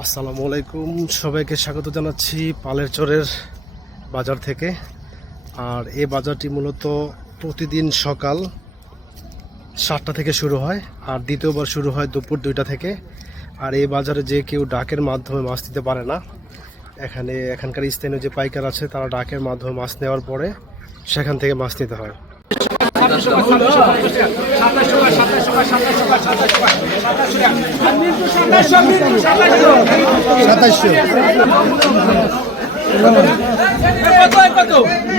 আসসালামু আলাইকুম। সবাইকে স্বাগত জানাচ্ছি পালের চরের বাজার থেকে। আর এই বাজারটি মূলত প্রতিদিন সকাল সাতটা থেকে শুরু হয় আর দ্বিতীয়বার শুরু হয় দুপুর দুইটা থেকে। আর এই বাজারে যে কেউ ডাকের মাধ্যমে মাছ দিতে পারে না, এখানে এখানকার স্থানীয় যে পাইকার আছে, তারা ডাকের মাধ্যমে মাছ নেওয়ার পরে সেখান থেকে মাছ নিতে হয়। সাতাইশশো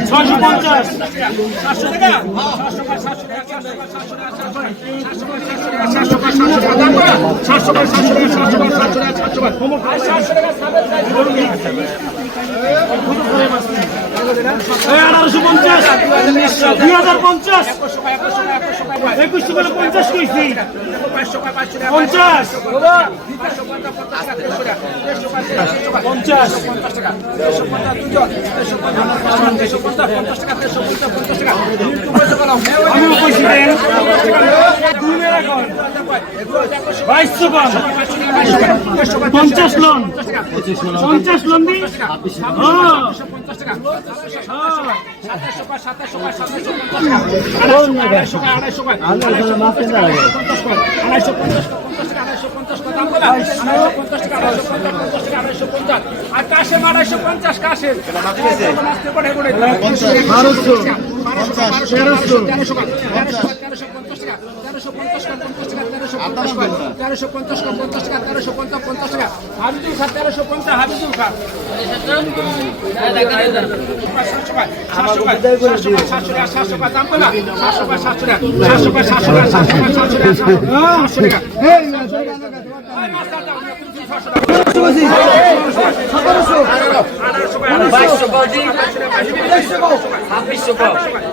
ছয়শো পঞ্চাশ আঠারোশো পঞ্চাশ। দুই হাজার পঞ্চাশ। একুশশো করে পঞ্চাশ কইছি। পঞ্চাশ। পঞ্চাশ। আমি কইছি দেন দুই মেলা কর বাইশশো কর পঞ্চাশ লোন পঞ্চাশ হ্যাঁ কাশে আড়াইশো পঞ্চাশ কাশে বারোশো পঞ্চাশ তেরোশো তেরোশো পঞ্চাশ পঞ্চাশ টাকা তেরোশো পঞ্চাশ পঞ্চাশ টাকা হাবিজুল খা তেরোশো পঞ্চাশ খা সাতশো টাকা সাতশো টাকা সাতশো টাকা সাতশো টাকা টাকা সাতশো টাকা সাতশো টাকা সাতশো টাকা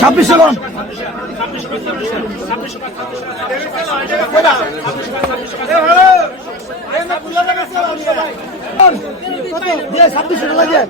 ছাব্বিশশো দিয়ে ছাব্বিশশো লাগে